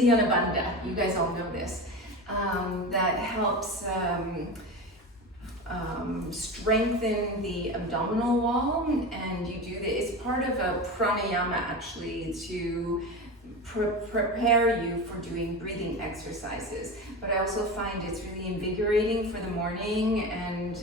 Uddiyana Bandha. You guys all know this. That helps strengthen the abdominal wall, and you do this. It's part of a pranayama actually to prepare you for doing breathing exercises. But I also find it's really invigorating for the morning, and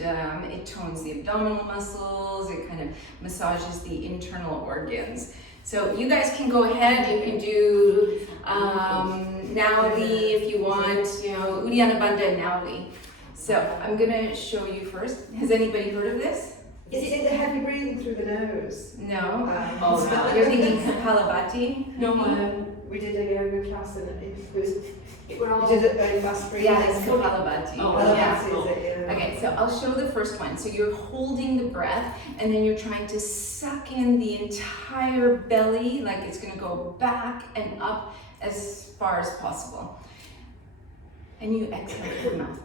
it tones the abdominal muscles. It kind of massages the internal organs. So you guys can go ahead. You can do Nauli if you want. You know, Uddiyana Bandha and Nauli. So I'm gonna show you first. Has anybody heard of this? Is it the heavy breathing through the nose? No. Oh, no. You're thinking Kapalabhati? No, we did a yoga class and it was. We're We all. did it very fast breathing. Yeah, it's Kapalabhati. Oh, Yeah. Is it, yeah. Okay, so I'll show the first one. So you're holding the breath, and then you're trying to suck in the entire belly, like it's gonna go back and up as far as possible. And you exhale through the mouth.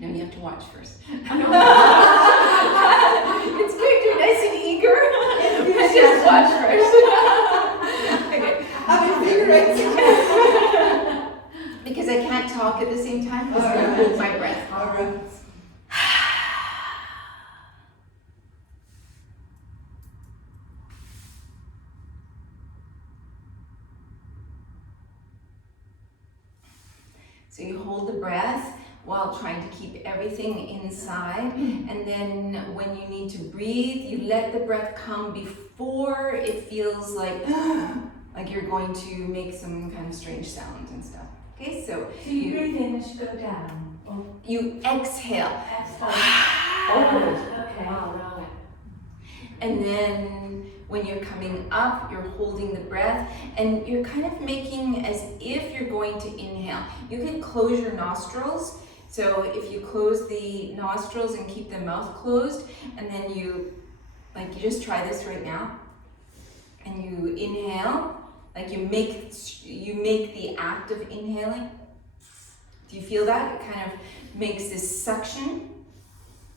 No, you have to watch first. It's good, you're nice and eager. Just watch first. Okay. I'm invigorated. Because I can't talk at the same time, because I'm gonna hold my breath. All right. So you hold the breath while trying to keep everything inside, and then when you need to breathe, you let the breath come before it feels like you're going to make some kind of strange sounds and stuff. Okay, so you breathe in as you go down. Or you exhale. exhale. Oh, okay. Wow, right. And then when you're coming up, you're holding the breath, and you're kind of making as if you're going to inhale. You can close your nostrils. So if you close the nostrils and keep the mouth closed, and then you just try this right now, and you inhale, like you make the act of inhaling. Do you feel that? It kind of makes this suction,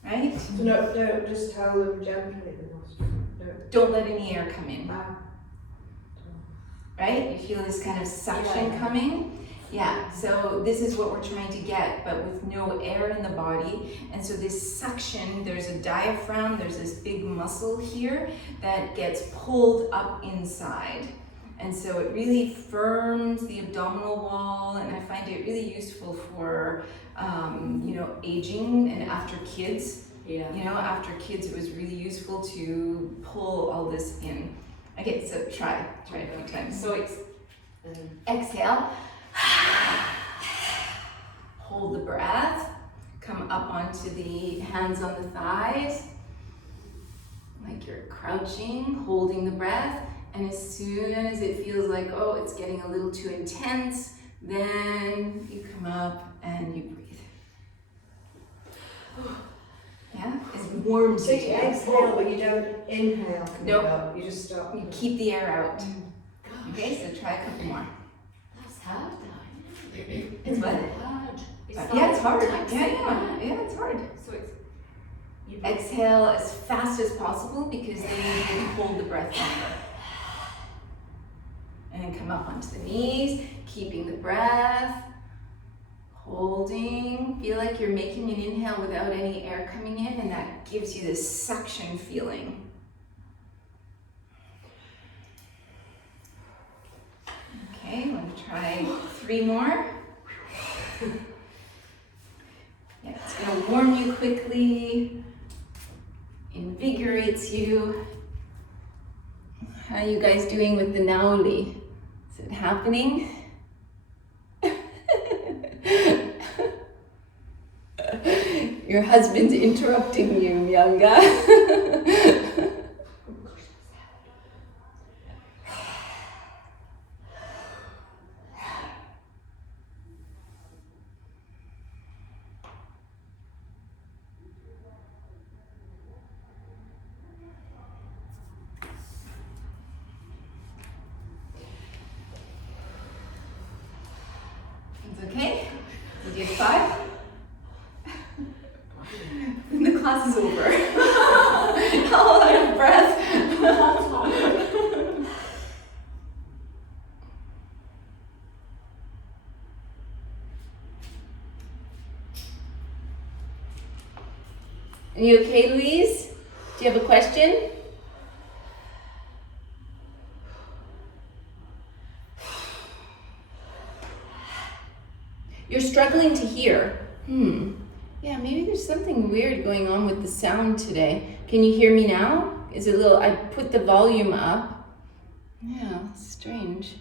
right? So no, just tell them gently the nostril. No. Don't let any air come in, Ah. right? You feel this kind of suction coming? Yeah, so this is what we're trying to get, but with no air in the body. And so this suction, there's a diaphragm, there's this big muscle here that gets pulled up inside. And so it really firms the abdominal wall, and I find it really useful for, aging and after kids. Yeah. After kids, it was really useful to pull all this in. Okay, so try a few times. So exhale. Hold the breath. Come up onto the hands on the thighs, like you're crouching, holding the breath. And as soon as it feels like, oh, it's getting a little too intense, then you come up and you breathe. Yeah, it's warm. So you exhale, but you don't inhale. Nope. You just stop. You keep the air out. Okay, so try a couple more. That's hard, though. It's what? Hard. Yeah, it's hard. Like Yeah, it's hard. So it's. You Exhale as fast as possible, because then you can hold the breath longer. And then come up onto the knees, keeping the breath, holding. Feel like you're making an inhale without any air coming in, and that gives you this suction feeling. Okay, I'm going to try 3 more. Yeah, it's going to warm you quickly, invigorates you. How are you guys doing with the Nauli? Is it happening? Your husband's interrupting you, Yanga. It's okay? You did 5? Then the class is over. All out of breath. Are you okay, Louise? Do you have a question? You're struggling to hear. Yeah, maybe there's something weird going on with the sound today. Can you hear me now? Is it a little, I put the volume up. Yeah, strange.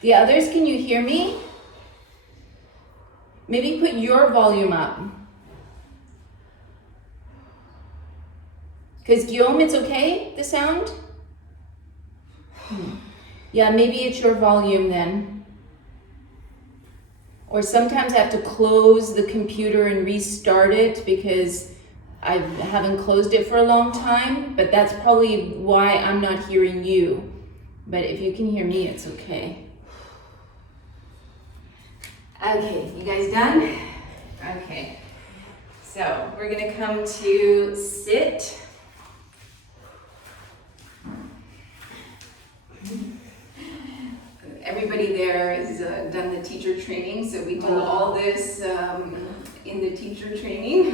The others, can you hear me? Maybe put your volume up. Because Guillaume, it's okay, the sound? Yeah, maybe it's your volume then. Or sometimes I have to close the computer and restart it because I haven't closed it for a long time, but that's probably why I'm not hearing you. But if you can hear me, it's okay. Okay, you guys done? Okay, so we're gonna come to sit. Everybody there has done the teacher training, so we do all this in the teacher training.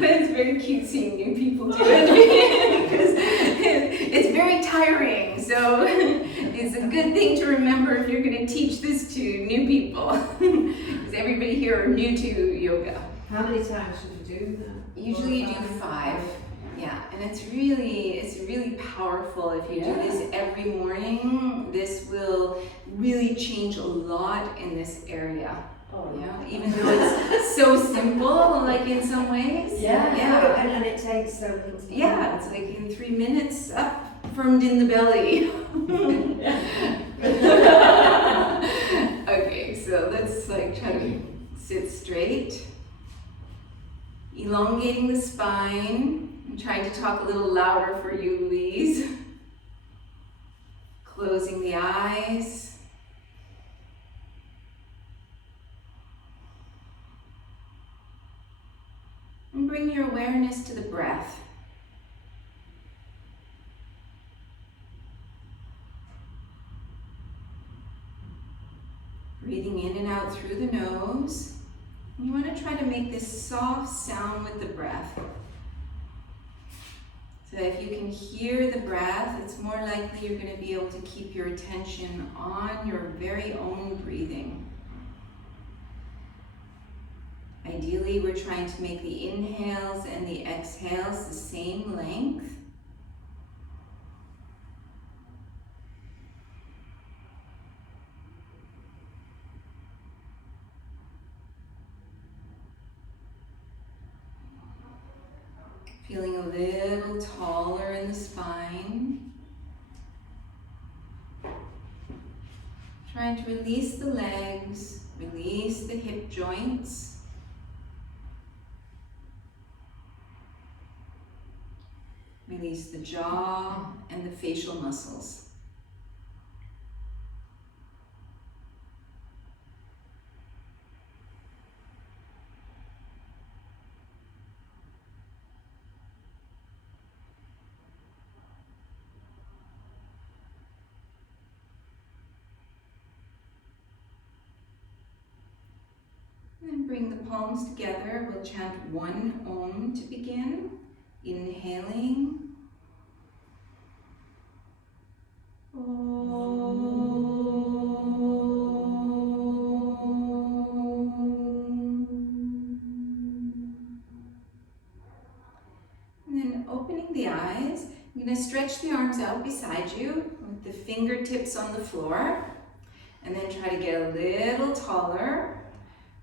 But it's very cute seeing new people do it because it's very tiring. So it's a good thing to remember if you're going to teach this to new people, because everybody here are new to yoga. How many times should you do that? Usually you do 5. Yeah, and it's really powerful if you do this every morning. This will really change a lot in this area. Even though it's so simple, like in some ways. And it takes so little time. Yeah, it's like in 3 minutes, up, firmed in the belly. Okay, so let's like try to sit straight. Elongating the spine. I'm trying to talk a little louder for you, Louise. Closing the eyes. And bring your awareness to the breath. Breathing in and out through the nose. And you want to try to make this soft sound with the breath. So if you can hear the breath, it's more likely you're going to be able to keep your attention on your very own breathing. Ideally, we're trying to make the inhales and the exhales the same length. Feeling a little taller in the spine. Trying to release the legs, release the hip joints. Release the jaw and the facial muscles. And bring the palms together. We'll chant one Om to begin. Inhaling. And then opening the eyes, you're going to stretch the arms out beside you with the fingertips on the floor. And then try to get a little taller.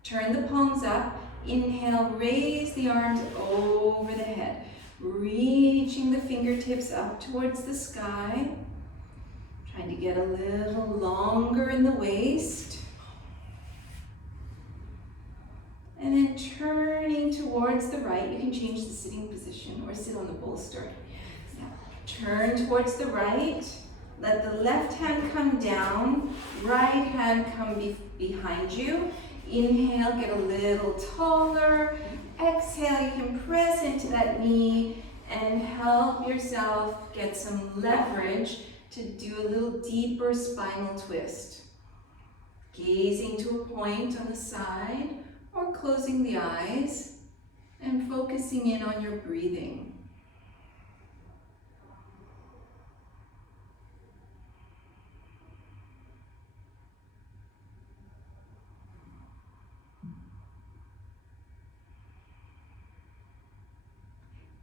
Turn the palms up. Inhale, raise the arms over the head. Reaching the fingertips up towards the sky. Trying to get a little longer in the waist. And then turning towards the right. You can change the sitting position or sit on the bolster. Now, turn towards the right. Let the left hand come down. Right hand come behind you. Inhale, get a little taller. Exhale, you can press into that knee and help yourself get some leverage to do a little deeper spinal twist. Gazing to a point on the side or closing the eyes. and focusing in on your breathing.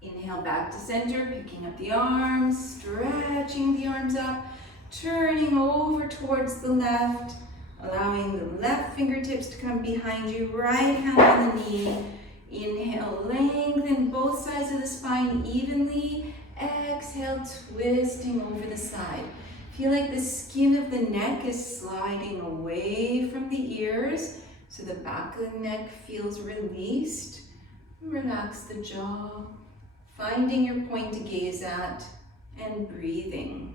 Inhale back to center, picking up the arms, stretching the arms up, turning over towards the left, allowing the left fingertips to come behind you, right hand on the knee. Inhale, lengthen both sides of the spine evenly. Exhale, twisting over the side. Feel like the skin of the neck is sliding away from the ears, so the back of the neck feels released. Relax the jaw, finding your point to gaze at, and breathing.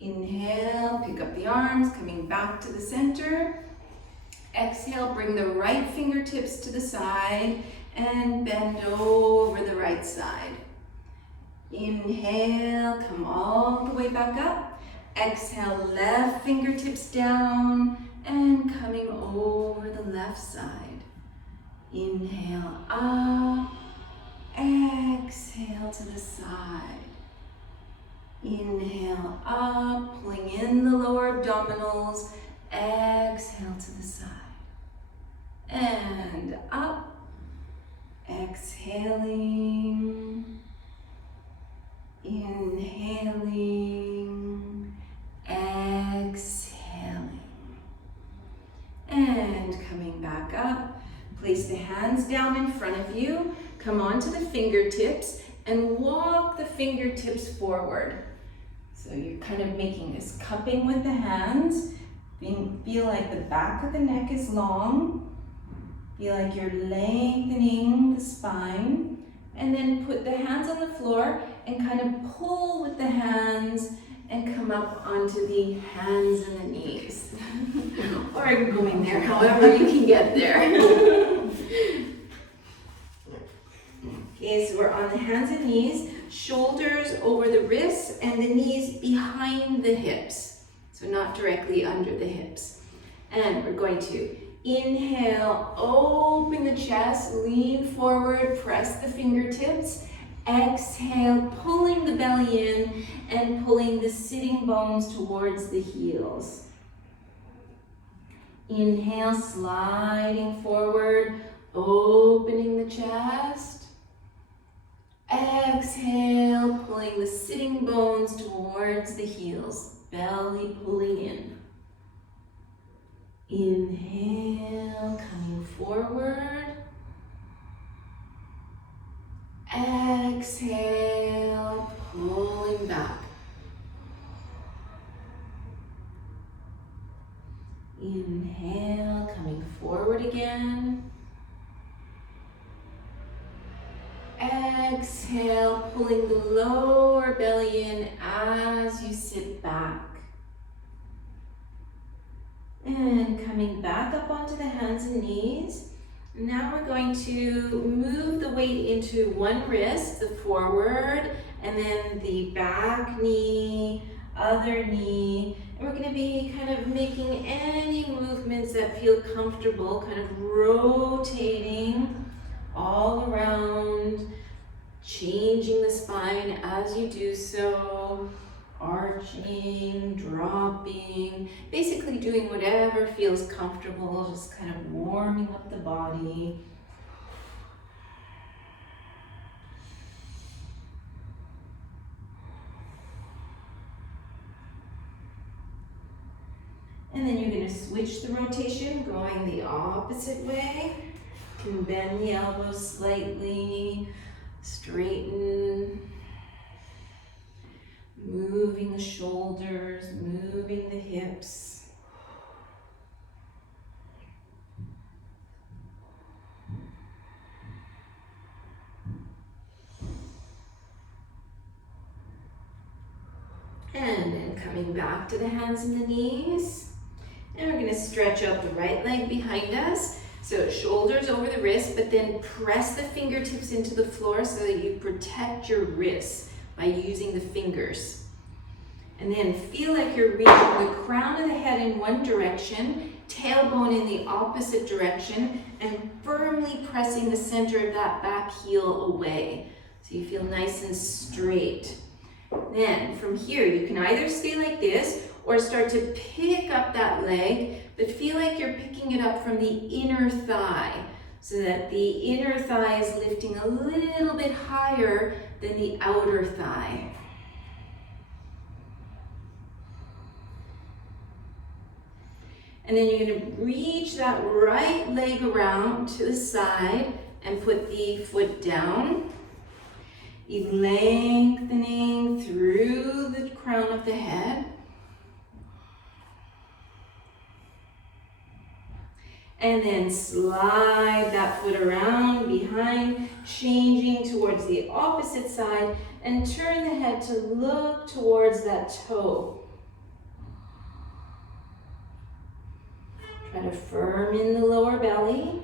Inhale, pick up the arms, coming back to the center. Exhale, bring the right fingertips to the side and bend over the right side. Inhale, come all the way back up. Exhale, left fingertips down and coming over the left side. Inhale up, exhale to the side. Inhale up, pulling in the lower abdominals. Exhale to the side. And up. Exhaling. Inhaling. Exhaling. And coming back up. Place the hands down in front of you. Come onto the fingertips and walk the fingertips forward. So you're kind of making this cupping with the hands. Feel like the back of the neck is long. Feel like you're lengthening the spine. And then put the hands on the floor and kind of pull with the hands and come up onto the hands and the knees. Or going there, however you can get there. Okay, so we're on the hands and knees, shoulders over the wrists and the knees behind the hips. So not directly under the hips. And we're going to inhale, open the chest, lean forward, press the fingertips. Exhale, pulling the belly in and pulling the sitting bones towards the heels. Inhale, sliding forward, opening the chest. Exhale, pulling the sitting bones towards the heels, belly pulling in. Inhale, coming forward. Exhale, pulling back. Inhale, coming forward again. Exhale, pulling the lower belly in as you sit back. And coming back up onto the hands and knees. Now we're going to move the weight into one wrist, the forward, and then the back knee, other knee. And we're going to be kind of making any movements that feel comfortable, kind of rotating all around, changing the spine as you do so, arching, dropping, basically doing whatever feels comfortable, just kind of warming up the body. And then you're going to switch the rotation, going the opposite way. You can bend the elbows slightly, straighten, moving the shoulders, moving the hips. And then coming back to the hands and the knees. And we're gonna stretch out the right leg behind us. So shoulders over the wrist, but then press the fingertips into the floor so that you protect your wrists by using the fingers. And then feel like you're reaching the crown of the head in one direction, tailbone in the opposite direction, and firmly pressing the center of that back heel away. So you feel nice and straight. Then from here, you can either stay like this or start to pick up that leg, but feel like you're picking it up from the inner thigh so that the inner thigh is lifting a little bit higher than the outer thigh. And then you're gonna reach that right leg around to the side and put the foot down. Lengthening through the crown of the head. And then slide that foot around behind, changing towards the opposite side, and turn the head to look towards that toe. Try to firm in the lower belly.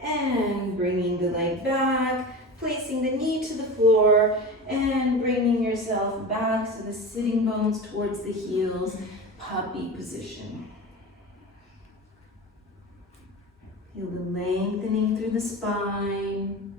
And bringing the leg back, placing the knee to the floor, and bringing yourself back so the sitting bones towards the heels, puppy position. Feel the lengthening through the spine.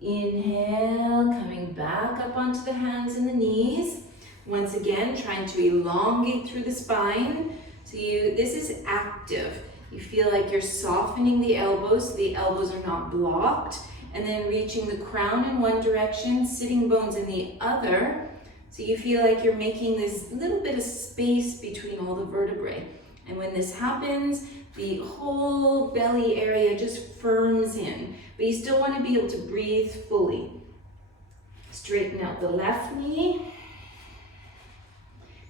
Inhale, coming back up onto the hands and the knees. Once again, trying to elongate through the spine. So this is active. You feel like you're softening the elbows so the elbows are not blocked, and then reaching the crown in one direction, sitting bones in the other. So you feel like you're making this little bit of space between all the vertebrae. And when this happens, the whole belly area just firms in, but you still want to be able to breathe fully. Straighten out the left knee.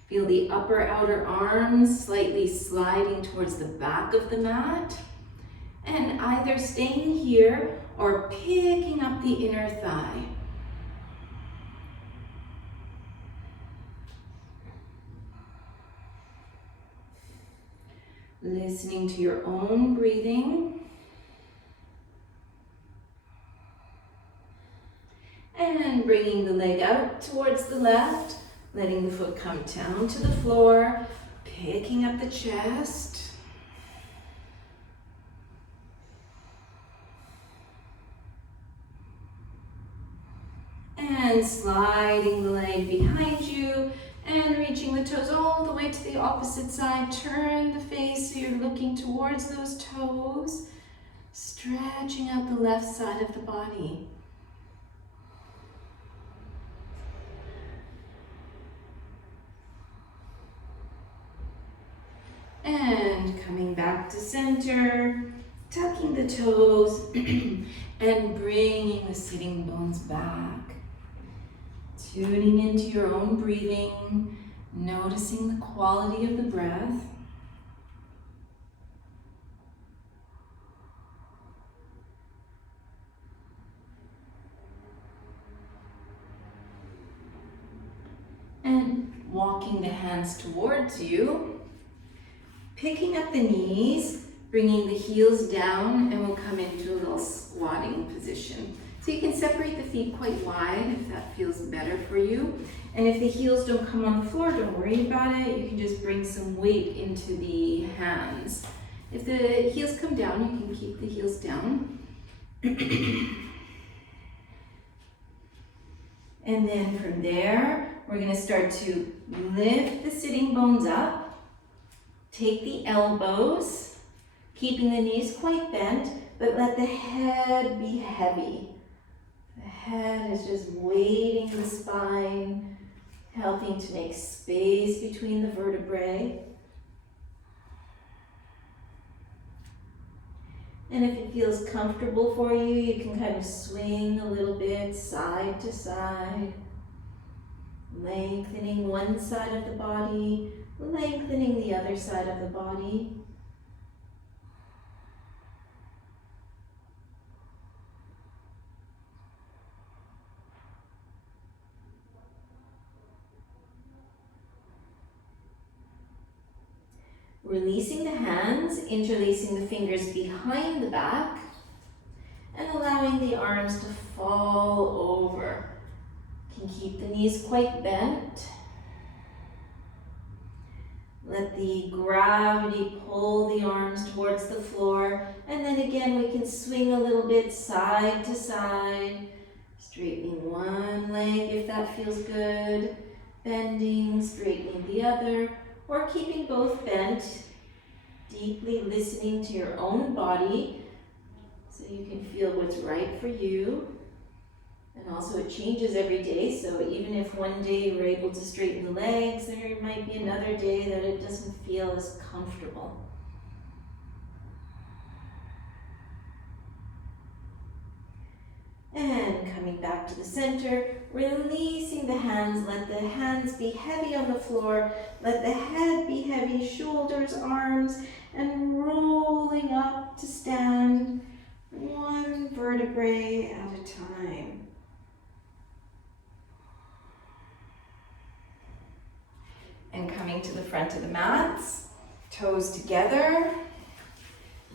Feel the upper outer arms slightly sliding towards the back of the mat. And either staying here or picking up the inner thigh. Listening to your own breathing. And bringing the leg out towards the left. Letting the foot come down to the floor, picking up the chest. And sliding the leg behind you and reaching the toes all the way to the opposite side. Turn the face so you're looking towards those toes, stretching out the left side of the body. And coming back to center, tucking the toes, and bringing the sitting bones back. Tuning into your own breathing, noticing the quality of the breath. And walking the hands towards you. Picking up the knees, bringing the heels down, and we'll come into a little squatting position. So you can separate the feet quite wide if that feels better for you. And if the heels don't come on the floor, don't worry about it. You can just bring some weight into the hands. If the heels come down, you can keep the heels down. And then from there, we're going to start to lift the sitting bones up. Take the elbows, keeping the knees quite bent, but let the head be heavy. The head is just weighting the spine, helping to make space between the vertebrae. And if it feels comfortable for you, you can kind of swing a little bit side to side, lengthening one side of the body, lengthening the other side of the body. Releasing the hands, interlacing the fingers behind the back, and allowing the arms to fall over. You can keep the knees quite bent. Let the gravity pull the arms towards the floor, and then again we can swing a little bit side to side, straightening one leg if that feels good, bending, straightening the other, or keeping both bent, deeply listening to your own body so you can feel what's right for you. And also it changes every day, so even if one day you're able to straighten the legs, there might be another day that it doesn't feel as comfortable. And coming back to the center, releasing the hands, let the hands be heavy on the floor, let the head be heavy, shoulders, arms, and rolling up to stand, one vertebrae at a time. And coming to the front of the mats, toes together,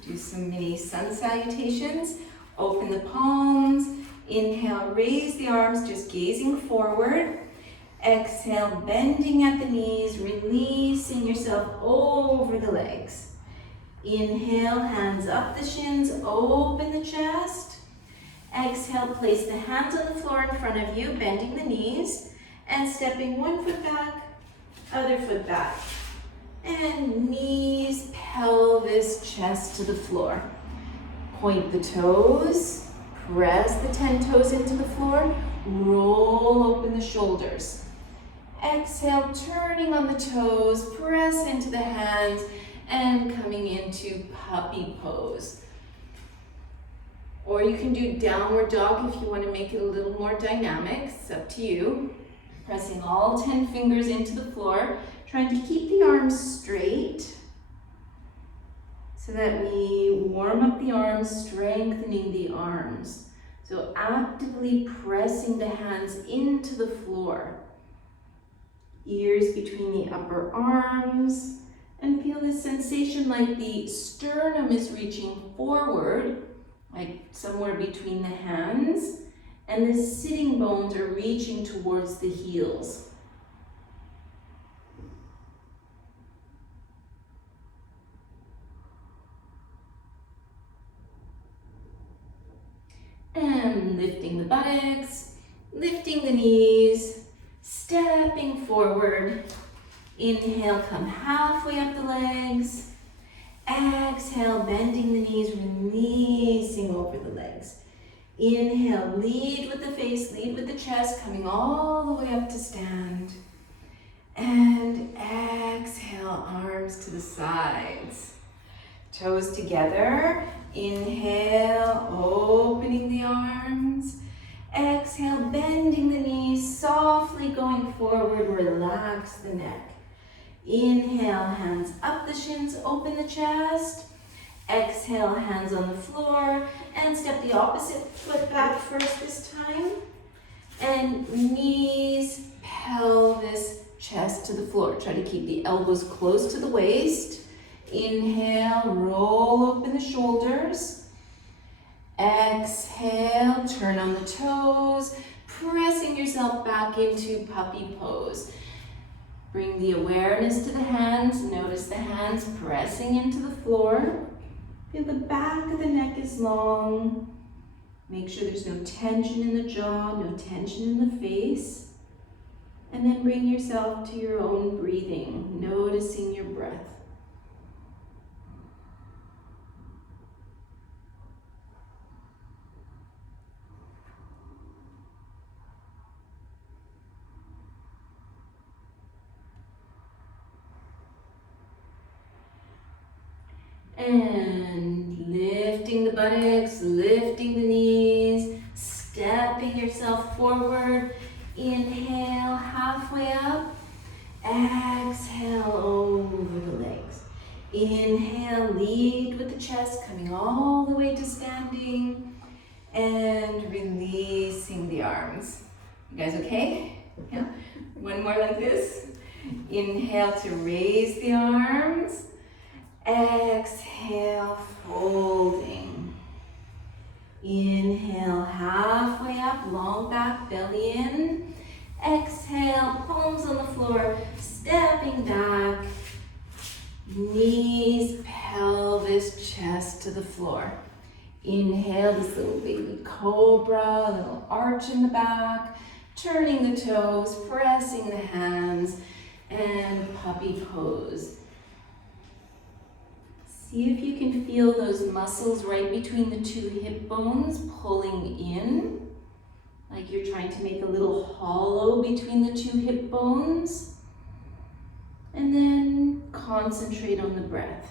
do some mini sun salutations, open the palms, inhale, raise the arms, just gazing forward, exhale, bending at the knees, releasing yourself over the legs. Inhale, hands up the shins, open the chest, exhale, place the hands on the floor in front of you, bending the knees, and stepping one foot back, other foot back, and knees, pelvis, chest to the floor. Point the toes, press the 10 toes into the floor, roll open the shoulders. Exhale, turning on the toes, press into the hands, and coming into puppy pose. Or you can do downward dog if you want to make it a little more dynamic, it's up to you. Pressing all 10 fingers into the floor, trying to keep the arms straight so that we warm up the arms, strengthening the arms. So actively pressing the hands into the floor. Ears between the upper arms, and feel this sensation like the sternum is reaching forward, like somewhere between the hands, and the sitting bones are reaching towards the heels. And lifting the buttocks, lifting the knees, stepping forward. Inhale, come halfway up the legs. Exhale, bending the knees, releasing over the legs. Inhale, lead with the face, lead with the chest, coming all the way up to stand. And exhale, arms to the sides. Toes together. Inhale, opening the arms. Exhale, bending the knees, softly going forward, relax the neck. Inhale, hands up the shins, open the chest. Exhale, hands on the floor, and step the opposite foot back first this time. And knees, pelvis, chest to the floor. Try to keep the elbows close to the waist. Inhale, roll open the shoulders. Exhale, turn on the toes, pressing yourself back into puppy pose. Bring the awareness to the hands. Notice the hands pressing into the floor. Feel the back of the neck is long. Make sure there's no tension in the jaw, no tension in the face. And then bring yourself to your own breathing, noticing your breath. And lifting the buttocks, lifting the knees, stepping yourself forward. Inhale, halfway up. Exhale, over the legs. Inhale, lead with the chest, coming all the way to standing. And releasing the arms. You guys okay? Yeah? One more like this. Inhale to raise the arms. Exhale, folding. Inhale, halfway up, long back, belly in. Exhale, palms on the floor, stepping back. Knees, pelvis, chest to the floor. Inhale, this little baby cobra, little arch in the back, turning the toes, pressing the hands, and puppy pose. See if you can feel those muscles right between the two hip bones pulling in, like you're trying to make a little hollow between the two hip bones. And then concentrate on the breath.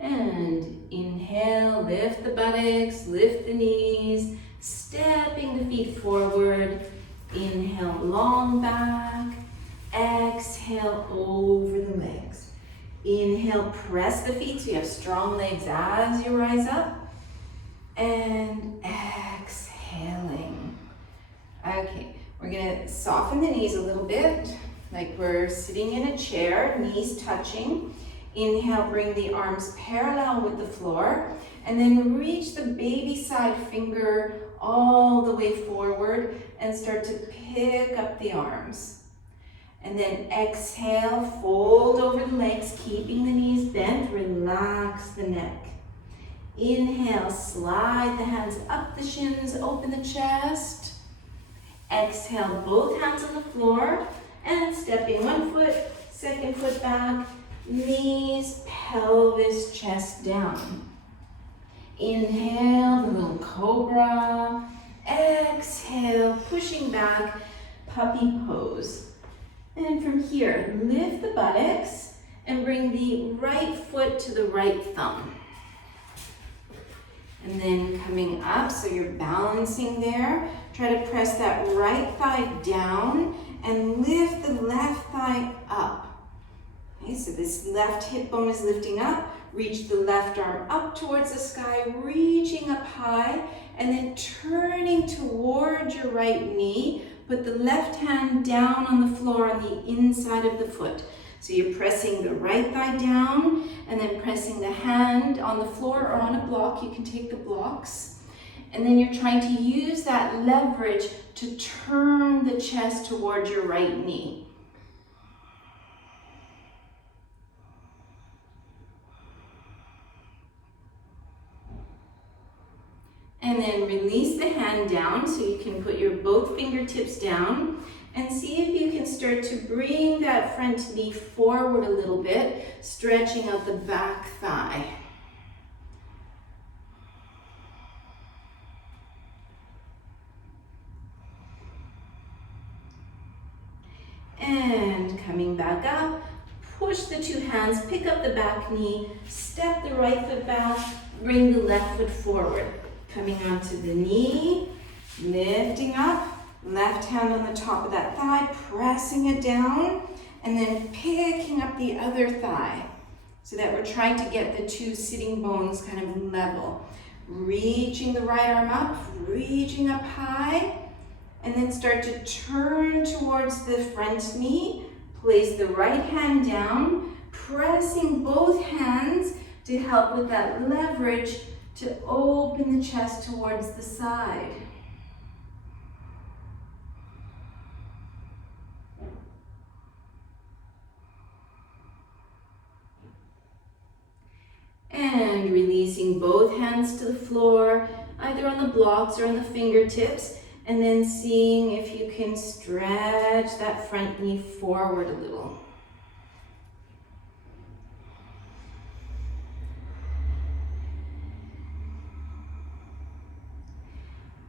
And inhale, lift the buttocks, lift the knees, stepping the feet forward. Inhale, long back. Exhale, over the legs. Inhale, press the feet so you have strong legs as you rise up. And exhaling. Okay, we're gonna soften the knees a little bit, like we're sitting in a chair, knees touching. Inhale, bring the arms parallel with the floor, and then reach the baby side finger all the way forward and start to pick up the arms. And then exhale, fold over the legs, keeping the knees bent, relax the neck. Inhale, slide the hands up the shins, open the chest. Exhale, both hands on the floor, and stepping one foot, second foot back, knees, pelvis, chest down. Inhale, the little cobra. Exhale, pushing back, puppy pose. And from here, lift the buttocks and bring the right foot to the right thumb. And then coming up, so you're balancing there. Try to press that right thigh down and lift the left thigh up. Okay, so this left hip bone is lifting up. Reach the left arm up towards the sky, reaching up high, and then turning towards your right knee. Put the left hand down on the floor on the inside of the foot. So you're pressing the right thigh down and then pressing the hand on the floor or on a block. You can take the blocks. And then you're trying to use that leverage to turn the chest towards your right knee. And then release the hand down so you can put your both fingertips down and see if you can start to bring that front knee forward a little bit, stretching out the back thigh. And coming back up, push the two hands, pick up the back knee, step the right foot back, bring the left foot forward. Coming onto the knee, lifting up, left hand on the top of that thigh, pressing it down, and then picking up the other thigh so that we're trying to get the two sitting bones kind of level. Reaching the right arm up, reaching up high, and then start to turn towards the front knee. Place the right hand down, pressing both hands to help with that leverage to open the chest towards the side. And releasing both hands to the floor, either on the blocks or on the fingertips, and then seeing if you can stretch that front knee forward a little.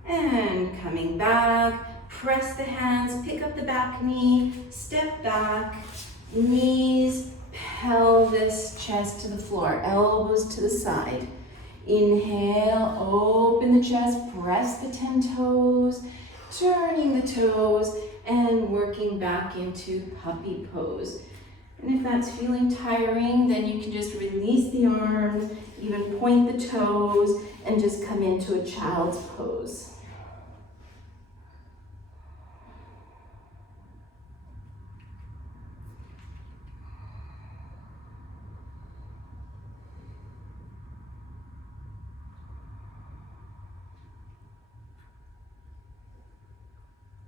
And coming back, press the hands, pick up the back knee, step back, knees, pelvis, chest to the floor, elbows to the side. Inhale, open the chest, press the 10 toes. turning the toes and working back into puppy pose. And if that's feeling tiring, then you can just release the arms, even point the toes, and just come into a child's pose.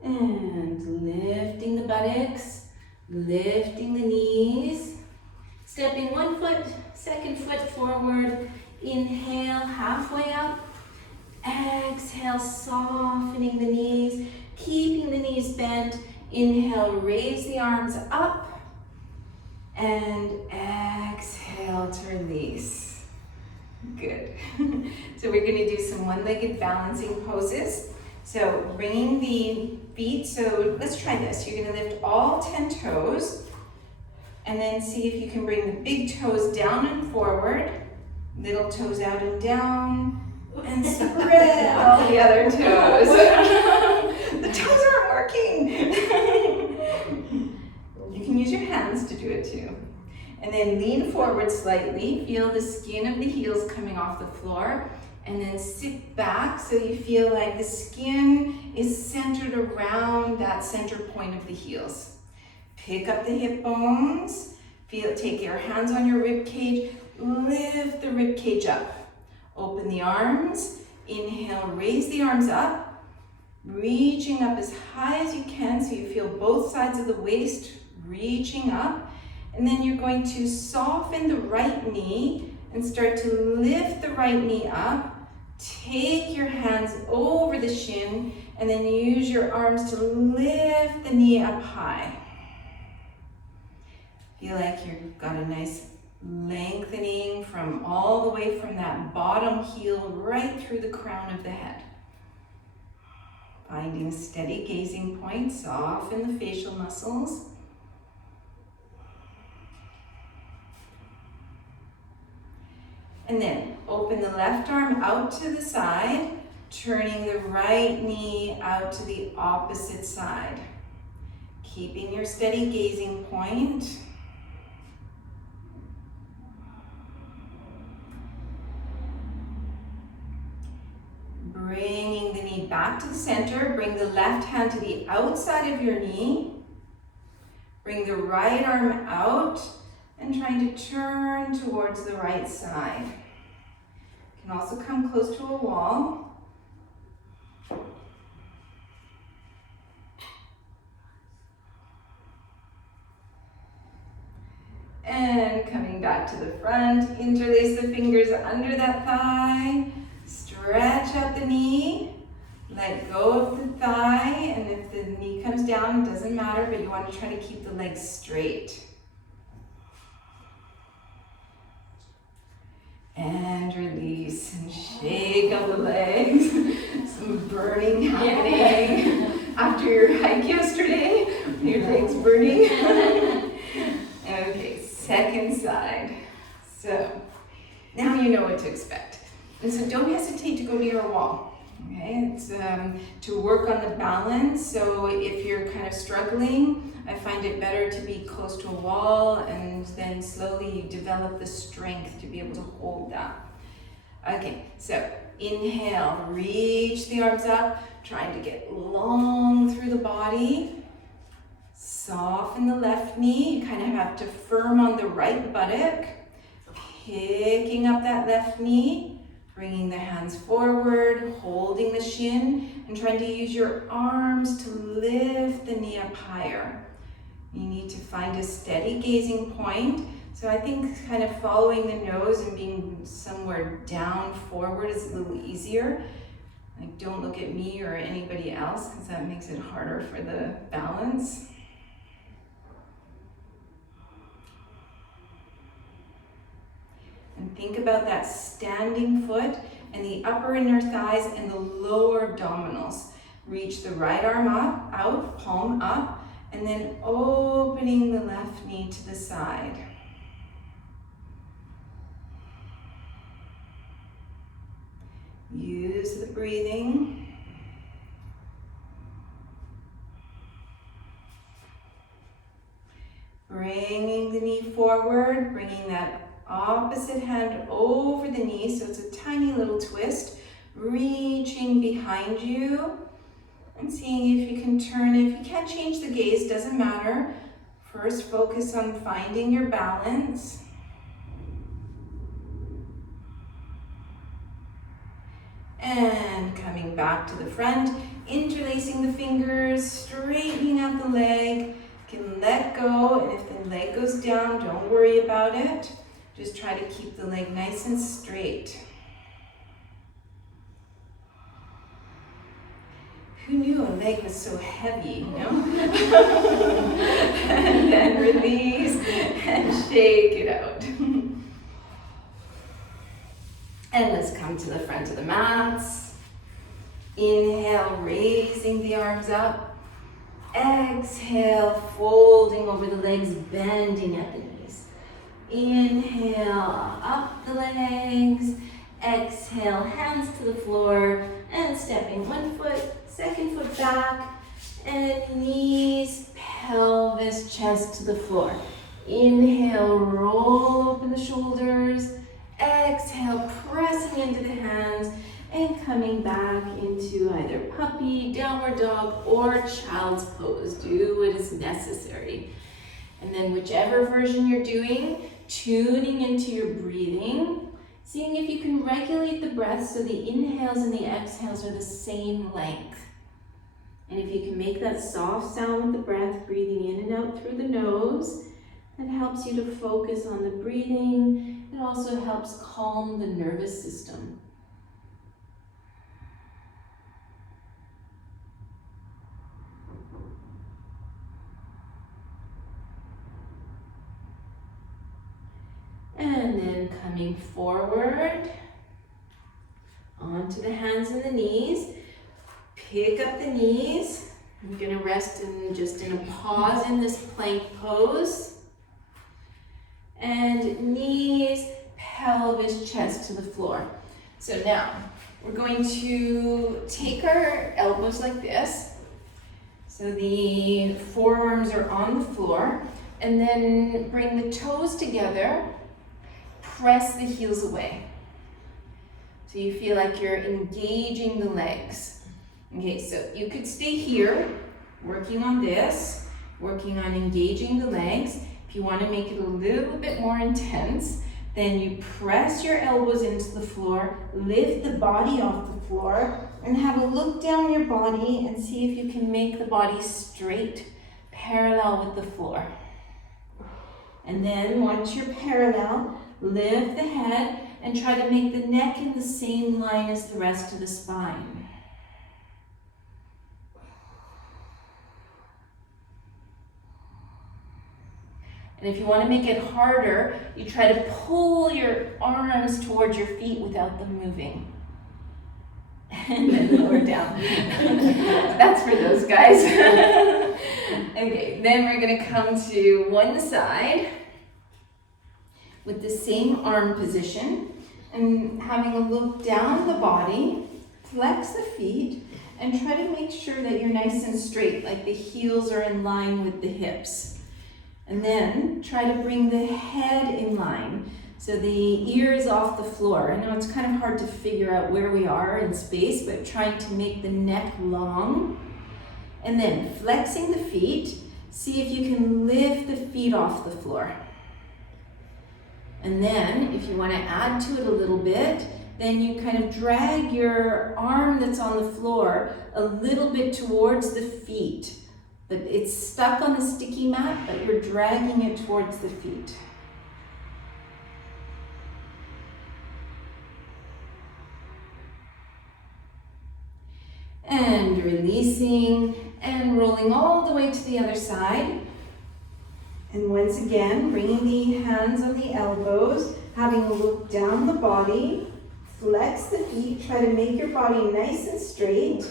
And lifting the buttocks, lifting the knees, stepping one foot, second foot forward, inhale halfway up, exhale softening the knees, keeping the knees bent, inhale raise the arms up, and exhale to release. Good. So we're going to do some one-legged balancing poses. So bringing the feet, so let's try this. You're going to lift all 10 toes and then see if you can bring the big toes down and forward, little toes out and down, and spread all the other toes. The toes aren't working. You can use your hands to do it too. And then lean forward slightly, feel the skin of the heels coming off the floor. And then sit back so you feel like the skin is centered around that center point of the heels. Pick up the hip bones, take your hands on your rib cage, lift the rib cage up. Open the arms, inhale, raise the arms up, reaching up as high as you can so you feel both sides of the waist reaching up. And then you're going to soften the right knee and start to lift the right knee up. Take your hands over the shin and then use your arms to lift the knee up high. Feel like you've got a nice lengthening from all the way from that bottom heel right through the crown of the head. Finding a steady gazing point, soften the facial muscles. And then open the left arm out to the side, turning the right knee out to the opposite side. Keeping your steady gazing point. Bringing the knee back to the center, bring the left hand to the outside of your knee. Bring the right arm out and trying to turn towards the right side. You can also come close to a wall. And coming back to the front, interlace the fingers under that thigh, stretch out the knee, let go of the thigh, and if the knee comes down, it doesn't matter, but you want to try to keep the legs straight. And release and shake out the legs. Some burning happening after your hike yesterday. Your legs burning. Okay, second side. So now you know what to expect. And so don't hesitate to go near a wall. Okay, it's to work on the balance. So if you're kind of struggling, I find it better to be close to a wall, and then slowly you develop the strength to be able to hold that. Okay, so inhale, reach the arms up, trying to get long through the body. Soften the left knee, you kind of have to firm on the right buttock. Picking up that left knee, bringing the hands forward, holding the shin, and trying to use your arms to lift the knee up higher. You need to find a steady gazing point. So I think kind of following the nose and being somewhere down forward is a little easier. Like, don't look at me or anybody else, because that makes it harder for the balance. And think about that standing foot and the upper inner thighs and the lower abdominals. Reach the right arm up, out, palm up, and then opening the left knee to the side. Use the breathing. forward, bringing that opposite hand over the knee, so it's a tiny little twist, reaching behind you, and seeing if you can turn. If you can't change the gaze, doesn't matter. First, focus on finding your balance. And coming back to the front, interlacing the fingers, straightening out the leg. You can let go, and if the leg goes down, don't worry about it. Just try to keep the leg nice and straight. Who knew a leg was so heavy, you know? And then release and shake it out. And let's come to the front of the mats. Inhale, raising the arms up. Exhale, folding over the legs, bending at the knees. Inhale, up the legs. Exhale, hands to the floor and stepping one foot, second foot back, and knees, pelvis, chest to the floor. Inhale, roll open the shoulders. Exhale, pressing into the hands and coming back into either puppy, downward dog, or child's pose. Do what is necessary. And then whichever version you're doing, tuning into your breathing, seeing if you can regulate the breath so the inhales and the exhales are the same length. And if you can make that soft sound with the breath, breathing in and out through the nose, that helps you to focus on the breathing. It also helps calm the nervous system. And then coming forward, onto the hands and the knees. Pick up the knees. I'm going to rest just in a pause in this plank pose. And knees, pelvis, chest to the floor. So now we're going to take our elbows like this. So the forearms are on the floor. And then bring the toes together. Press the heels away. So you feel like you're engaging the legs. Okay, so you could stay here, working on this, working on engaging the legs. If you want to make it a little bit more intense, then you press your elbows into the floor, lift the body off the floor, and have a look down your body and see if you can make the body straight, parallel with the floor. And then once you're parallel, lift the head and try to make the neck in the same line as the rest of the spine. And if you want to make it harder, you try to pull your arms towards your feet without them moving. And then lower down. That's for those guys. Okay, then we're going to come to one side with the same arm position and having a look down the body, flex the feet, and try to make sure that you're nice and straight, like the heels are in line with the hips. And then try to bring the head in line. So the ear is off the floor. I know it's kind of hard to figure out where we are in space, but trying to make the neck long. And then flexing the feet. See if you can lift the feet off the floor. And then if you want to add to it a little bit, then you kind of drag your arm that's on the floor a little bit towards the feet. But it's stuck on the sticky mat, but you're dragging it towards the feet. And releasing and rolling all the way to the other side. And once again, bringing the hands on the elbows, having a look down the body, flex the feet, try to make your body nice and straight.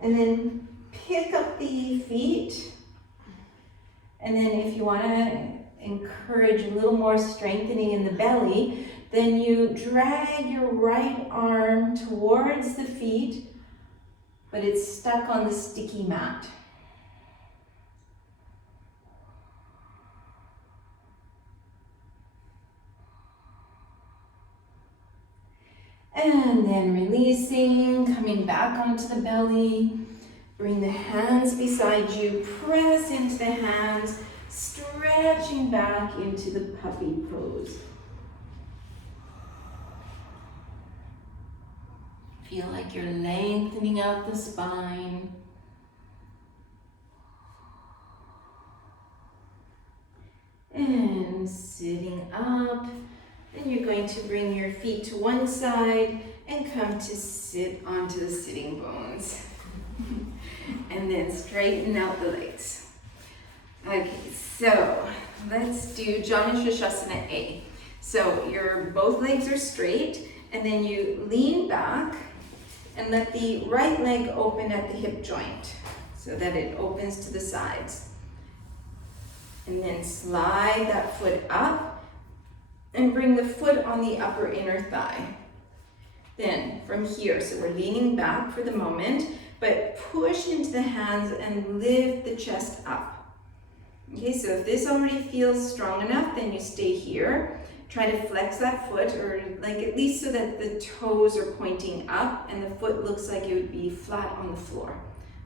And then pick up the feet, and then if you want to encourage a little more strengthening in the belly, then you drag your right arm towards the feet, but it's stuck on the sticky mat. And then releasing, coming back onto the belly. Bring the hands beside you, press into the hands, stretching back into the puppy pose. Feel like you're lengthening out the spine. And sitting up. Then you're going to bring your feet to one side and come to sit onto the sitting bones. And then straighten out the legs. Okay, so let's do Janashasana A. So your both legs are straight, and then you lean back and let the right leg open at the hip joint so that it opens to the sides. And then slide that foot up and bring the foot on the upper inner thigh. Then from here, so we're leaning back for the moment, but push into the hands and lift the chest up. Okay, so if this already feels strong enough, then you stay here. Try to flex that foot, or like at least so that the toes are pointing up and the foot looks like it would be flat on the floor.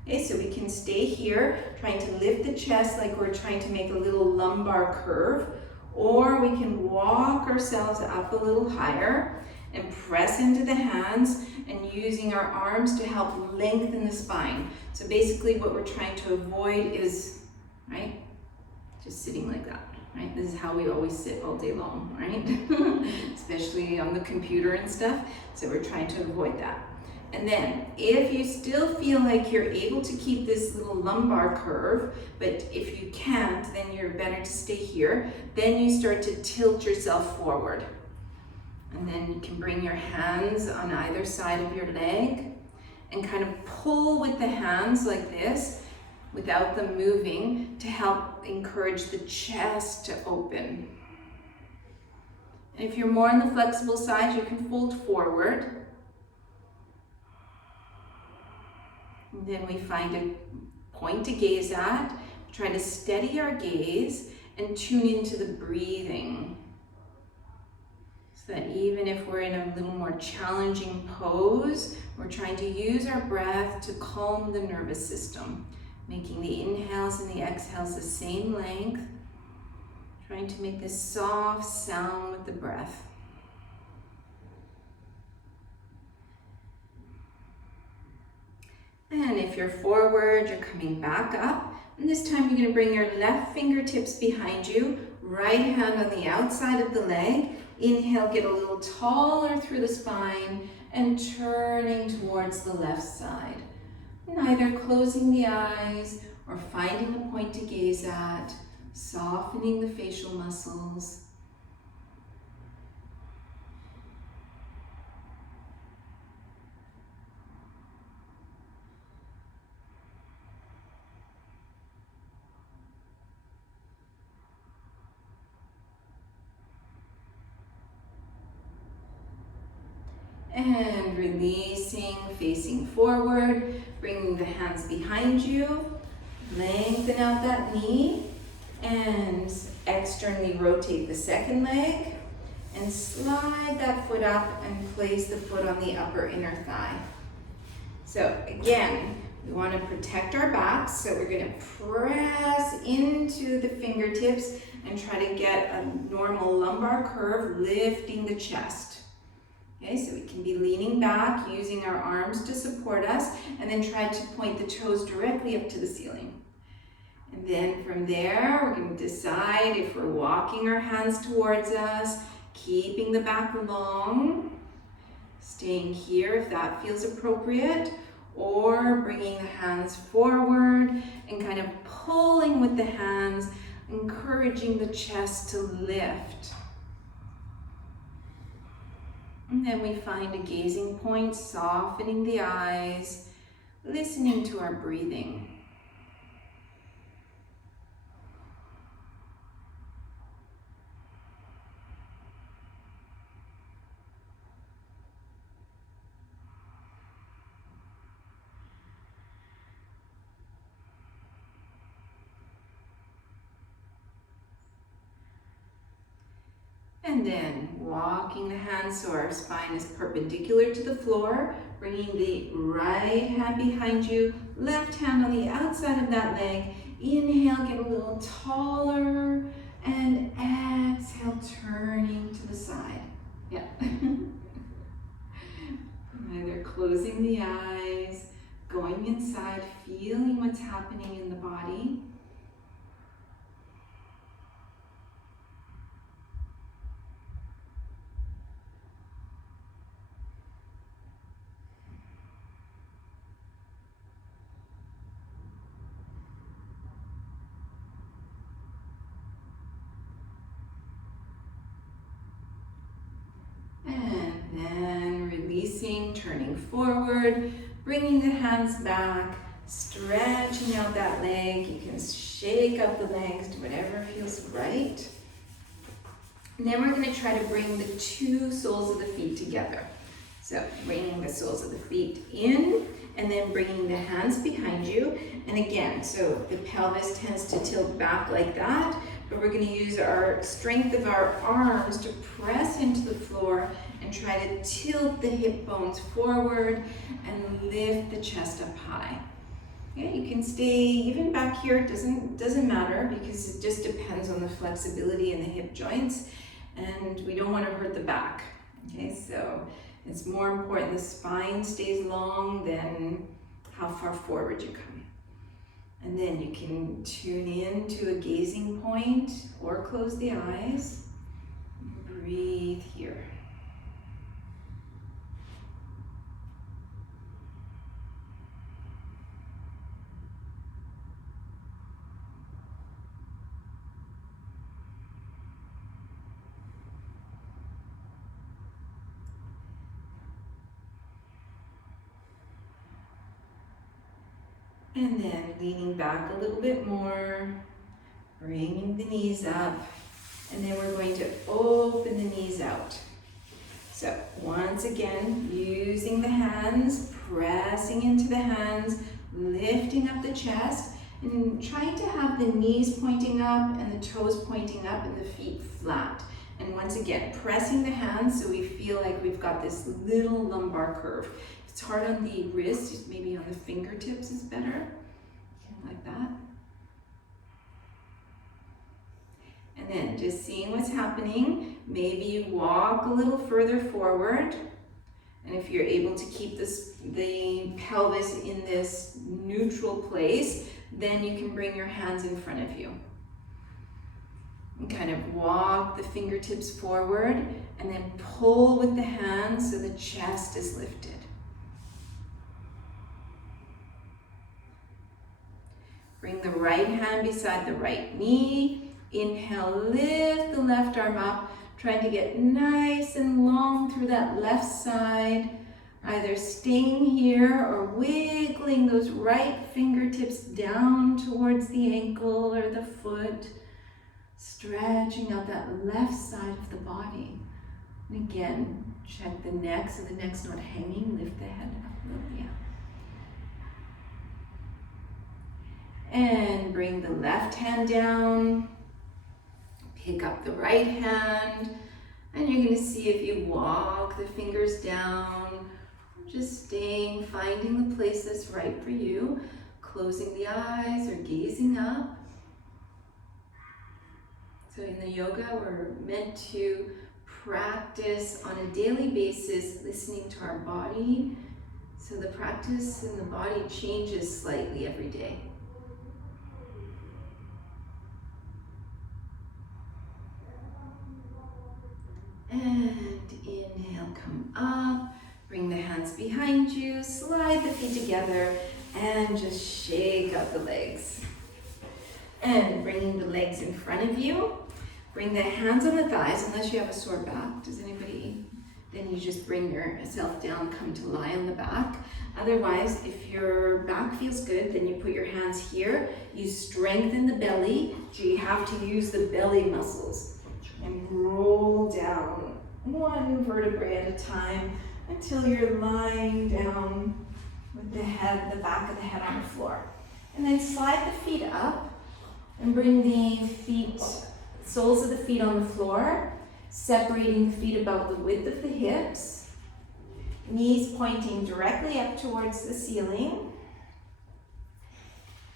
Okay, so we can stay here, trying to lift the chest like we're trying to make a little lumbar curve, or we can walk ourselves up a little higher and press into the hands and using our arms to help lengthen the spine. So basically what we're trying to avoid is, right, just sitting like that, right? This is how we always sit all day long, right? Especially on the computer and stuff. So we're trying to avoid that. And then if you still feel like you're able to keep this little lumbar curve, but if you can't, then you're better to stay here. Then you start to tilt yourself forward. And then you can bring your hands on either side of your leg and kind of pull with the hands like this without them moving to help encourage the chest to open. And if you're more on the flexible side, you can fold forward. And then we find a point to gaze at, try to steady our gaze and tune into the breathing. So that even if we're in a little more challenging pose, we're trying to use our breath to calm the nervous system, making the inhales and the exhales the same length, trying to make this soft sound with the breath. And if you're forward, you're coming back up. And this time you're going to bring your left fingertips behind you, right hand on the outside of the leg. Inhale, get a little taller through the spine and turning towards the left side. And either closing the eyes or finding a point to gaze at, softening the facial muscles. And releasing, facing forward, bringing the hands behind you, lengthen out that knee, and externally rotate the second leg, and slide that foot up and place the foot on the upper inner thigh. So again, we want to protect our backs, so we're going to press into the fingertips and try to get a normal lumbar curve, lifting the chest. Okay, so we can be leaning back, using our arms to support us, and then try to point the toes directly up to the ceiling. And then from there, we're going to decide if we're walking our hands towards us, keeping the back long, staying here if that feels appropriate, or bringing the hands forward and kind of pulling with the hands, encouraging the chest to lift. And then we find a gazing point, softening the eyes, listening to our breathing. And then walking the hands so our spine is perpendicular to the floor, bringing the right hand behind you, left hand on the outside of that leg. Inhale, get a little taller, and exhale, turning to the side. Yeah. Either closing the eyes, going inside, feeling what's happening in the body. And then releasing, turning forward, bringing the hands back, stretching out that leg. You can shake out the legs, do whatever feels right. And then we're going to try to bring the two soles of the feet together. So bringing the soles of the feet in, and then bringing the hands behind you. And again, so the pelvis tends to tilt back like that, but we're going to use our strength of our arms to press into the floor and try to tilt the hip bones forward and lift the chest up high. Yeah, you can stay even back here, it doesn't matter, because it just depends on the flexibility in the hip joints, and we don't want to hurt the back. Okay, so it's more important the spine stays long than how far forward you come. And then you can tune in to a gazing point or close the eyes. Breathe here. And then leaning back a little bit more, bringing the knees up, and then we're going to open the knees out. So once again, using the hands, pressing into the hands, lifting up the chest, and trying to have the knees pointing up and the toes pointing up and the feet flat. And once again, pressing the hands so we feel like we've got this little lumbar curve. It's hard on the wrist, maybe on the fingertips is better, like that. And then just seeing what's happening, maybe walk a little further forward. And if you're able to keep the pelvis in this neutral place, then you can bring your hands in front of you. And kind of walk the fingertips forward and then pull with the hands so the chest is lifted. Bring the right hand beside the right knee. Inhale, lift the left arm up, trying to get nice and long through that left side, either staying here or wiggling those right fingertips down towards the ankle or the foot, stretching out that left side of the body. And again, check the neck so the neck's not hanging, lift the head up a little, yeah. And bring the left hand down, pick up the right hand, and you're going to see if you walk the fingers down, just staying, finding the place that's right for you, closing the eyes or gazing up. So in the yoga, we're meant to practice on a daily basis, listening to our body. So the practice in the body changes slightly every day. And inhale, come up, bring the hands behind you, slide the feet together, and just shake out the legs. And bringing the legs in front of you, bring the hands on the thighs, unless you have a sore back. Does anybody? Then you just bring yourself down, come to lie on the back. Otherwise, if your back feels good, then you put your hands here, you strengthen the belly, so you have to use the belly muscles. And roll down one vertebrae at a time until you're lying down with the head, the back of the head on the floor. And then slide the feet up and bring the feet, soles of the feet on the floor. separating the feet about the width of the hips, knees pointing directly up towards the ceiling.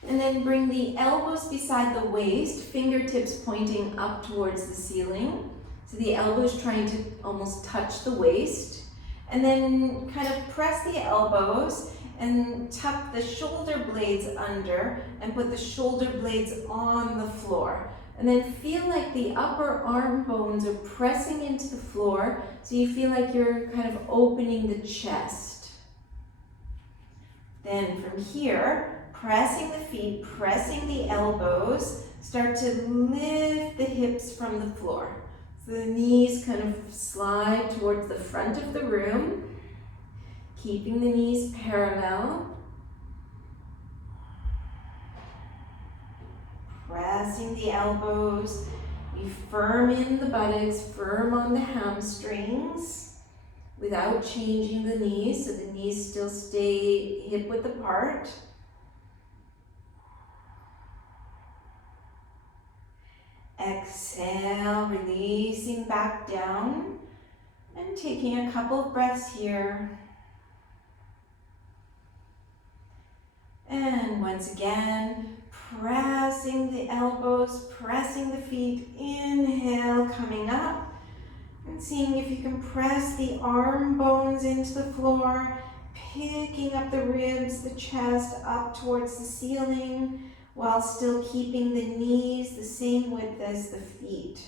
And then bring the elbows beside the waist, fingertips pointing up towards the ceiling. So the elbows trying to almost touch the waist. And then kind of press the elbows and tuck the shoulder blades under and put the shoulder blades on the floor. And then feel like the upper arm bones are pressing into the floor, so you feel like you're kind of opening the chest. Then from here, pressing the feet, pressing the elbows, start to lift the hips from the floor. So the knees kind of slide towards the front of the room, keeping the knees parallel. Pressing the elbows, be firm in the buttocks, firm on the hamstrings, without changing the knees, so the knees still stay hip width apart. Exhale, releasing back down and taking a couple of breaths here. And once again, pressing the elbows, pressing the feet. Inhale, coming up and seeing if you can press the arm bones into the floor, picking up the ribs, the chest up towards the ceiling, while still keeping the knees the same width as the feet.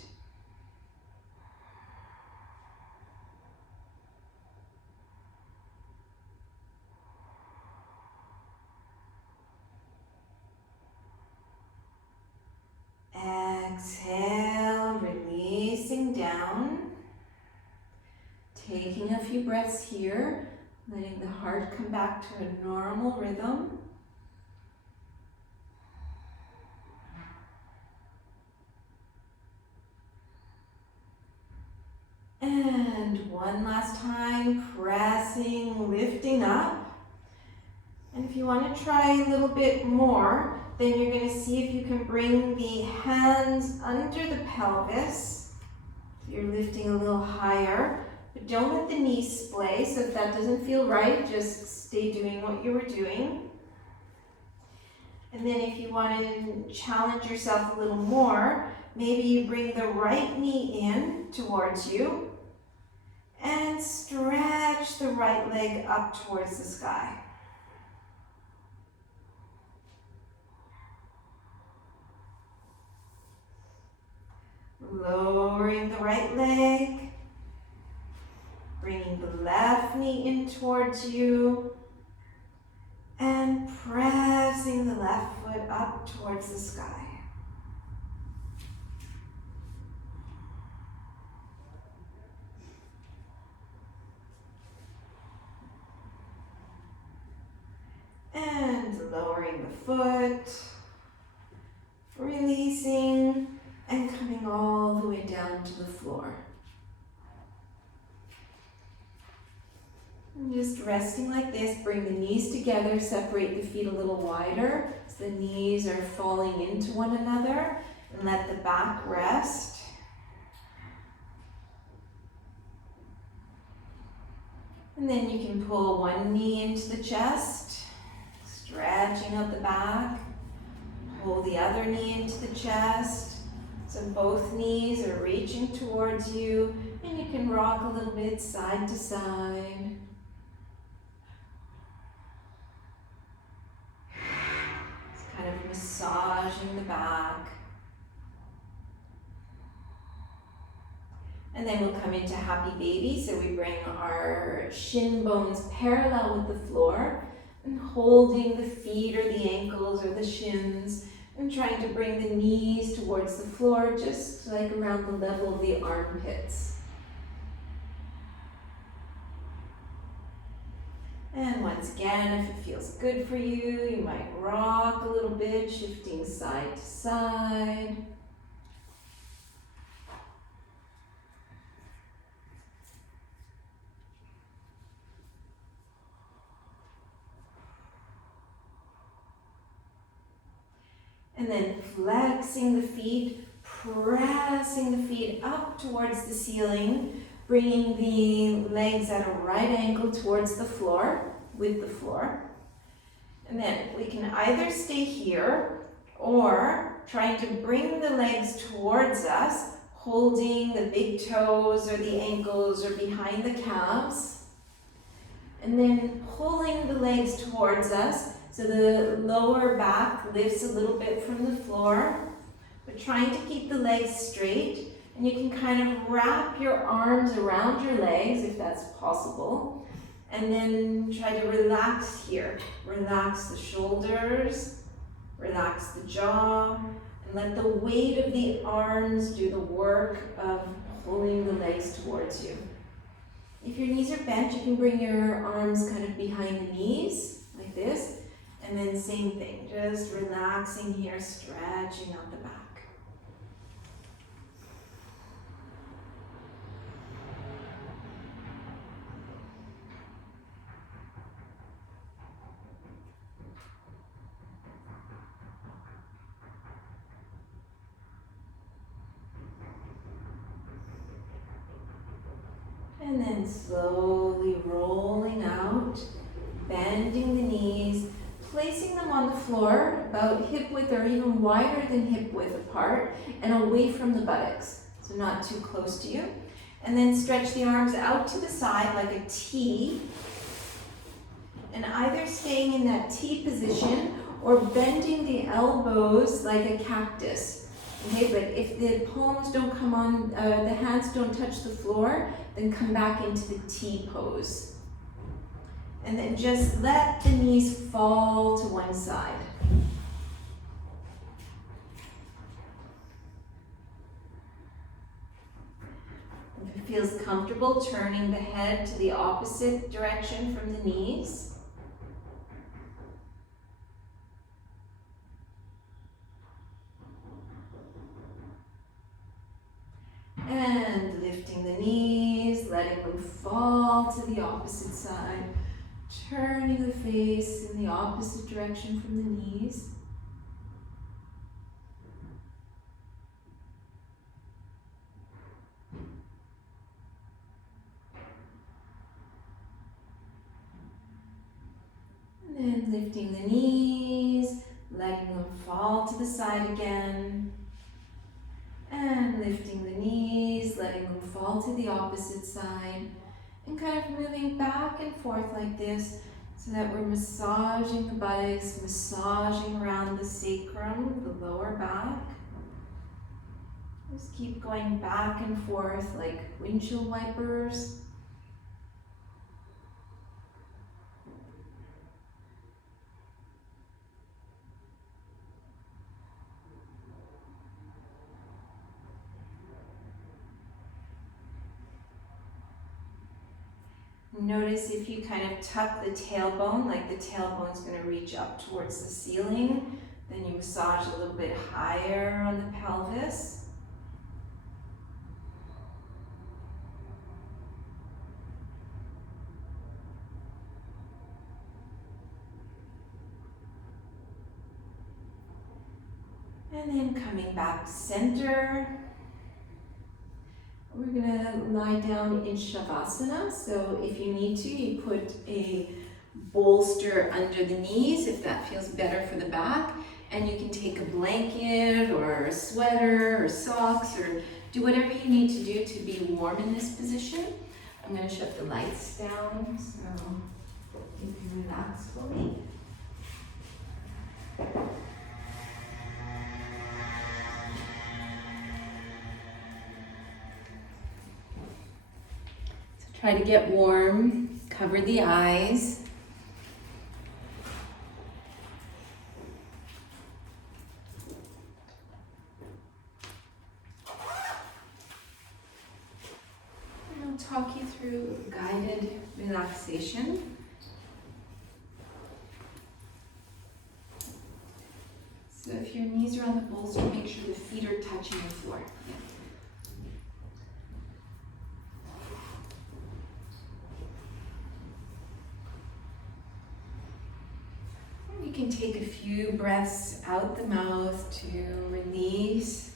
Exhale, releasing down. Taking a few breaths here, letting the heart come back to a normal rhythm. And one last time, pressing, lifting up. And if you want to try a little bit more, then you're going to see if you can bring the hands under the pelvis. So you're lifting a little higher, but don't let the knees splay. So if that doesn't feel right, just stay doing what you were doing. And then if you want to challenge yourself a little more, maybe you bring the right knee in towards you and stretch the right leg up towards the sky. Lowering the right leg, bringing the left knee in towards you, and pressing the left foot up towards the sky. And lowering the foot, releasing, and coming all the way down to the floor. And just resting like this, bring the knees together, separate the feet a little wider so the knees are falling into one another, and let the back rest. And then you can pull one knee into the chest, stretching out the back. Pull the other knee into the chest. So both knees are reaching towards you, and you can rock a little bit side to side. Just kind of massaging the back. And then we'll come into happy baby. So we bring our shin bones parallel with the floor and holding the feet or the ankles or the shins and trying to bring the knees towards the floor, just like around the level of the armpits. And once again, if it feels good for you, you might rock a little bit, shifting side to side. And then flexing the feet, pressing the feet up towards the ceiling, bringing the legs at a right angle towards the floor, with the floor. And then we can either stay here or trying to bring the legs towards us, holding the big toes or the ankles or behind the calves. And then pulling the legs towards us so the lower back lifts a little bit from the floor. But trying to keep the legs straight. And you can kind of wrap your arms around your legs if that's possible. And then try to relax here. Relax the shoulders, relax the jaw, and let the weight of the arms do the work of pulling the legs towards you. If your knees are bent, you can bring your arms kind of behind the knees, like this. And then same thing, just relaxing here, stretching out the back. And then slowly rolling out, bending the knees, placing them on the floor about hip width or even wider than hip width apart and away from the buttocks, so not too close to you. And then stretch the arms out to the side like a T, and either staying in that T position or bending the elbows like a cactus. Okay, but if the palms don't come on, the hands don't touch the floor, then come back into the T pose. And then just let the knees fall to one side. If it feels comfortable, turning the head to the opposite direction from the knees. And lifting the knees, letting them fall to the opposite side, turning the face in the opposite direction from the knees. And then lifting the knees, letting them fall to the side again. And lifting the knees, letting them fall to the opposite side, and kind of moving back and forth like this so that we're massaging the buttocks, massaging around the sacrum, the lower back. Just keep going back and forth like windshield wipers. Notice if you kind of tuck the tailbone, like the tailbone's going to reach up towards the ceiling, then you massage a little bit higher on the pelvis. And then coming back to center. We're going to lie down in Savasana. So if you need to, you put a bolster under the knees if that feels better for the back. And you can take a blanket or a sweater or socks or do whatever you need to do to be warm in this position. I'm going to shut the lights down so you can relax fully. Try to get warm, cover the eyes. And I'll talk you through guided relaxation. So if your knees are on the bolster, make sure the feet are touching the floor. Yeah. You can take a few breaths out the mouth to release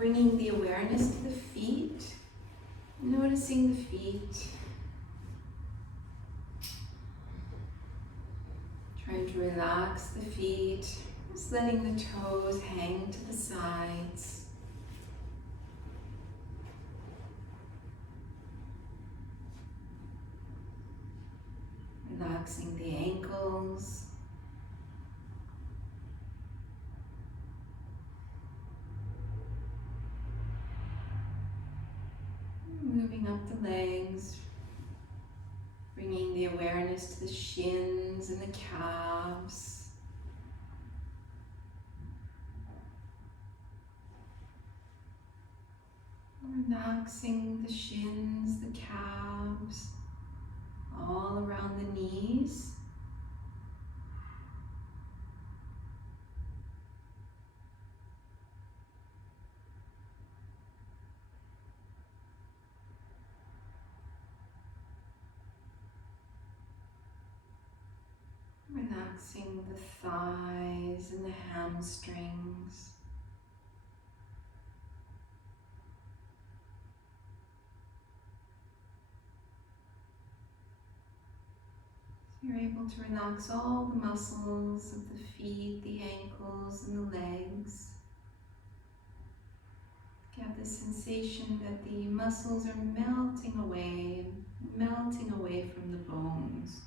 bringing the awareness to the feet, noticing the feet. Trying to relax the feet, just letting the toes hang to the sides. Relaxing the ankles. Moving up the legs, bringing the awareness to the shins and the calves. Relaxing the shins, the calves, all around the knees. Relaxing the thighs and the hamstrings. So you're able to relax all the muscles of the feet, the ankles, and the legs. Get the sensation that the muscles are melting away from the bones.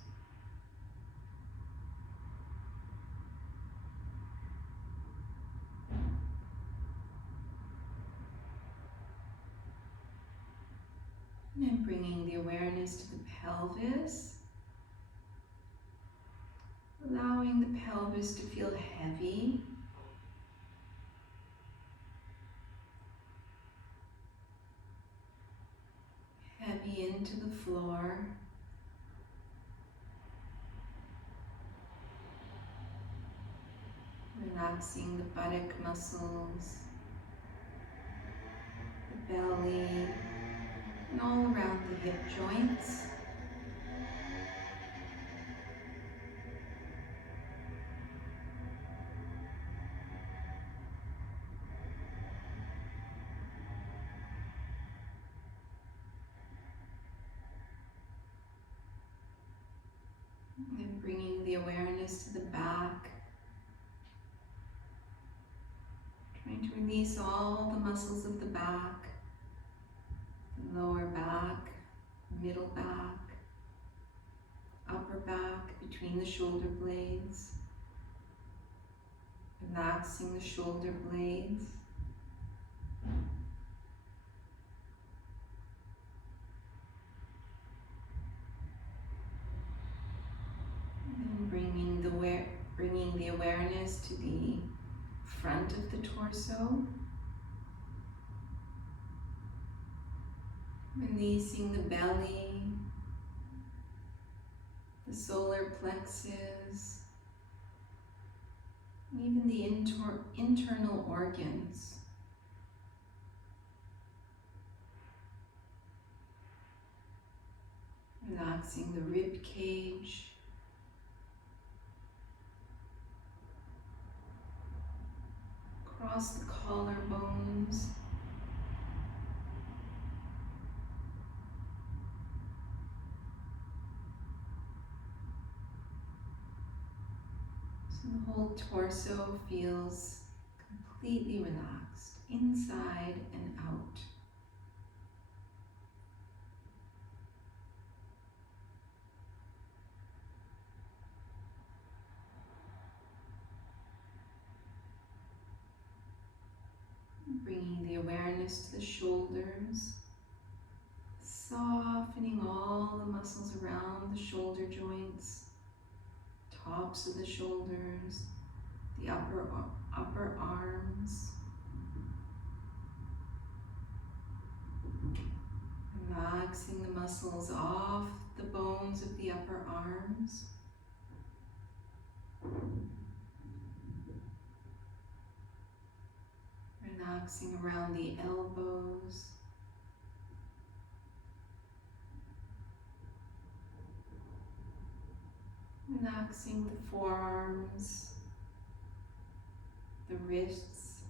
And then bringing the awareness to the pelvis, allowing the pelvis to feel heavy. Heavy into the floor. Relaxing the buttock muscles, the belly, and all around the hip joints. And bringing the awareness to the back. Trying to release all the muscles of the back, the lower back, middle back, upper back between the shoulder blades. Relaxing the shoulder blades. And bringing the awareness to the front of the torso. Releasing the belly, the solar plexus, even the internal organs. Relaxing the rib cage. Across the collarbones. So the whole torso feels completely relaxed, inside and out. Bringing the awareness to the shoulders, softening all the muscles around the shoulder joints, tops of the shoulders, the upper arms. Relaxing the muscles off the bones of the upper arms. Relaxing around the elbows. Relaxing the forearms, the wrists,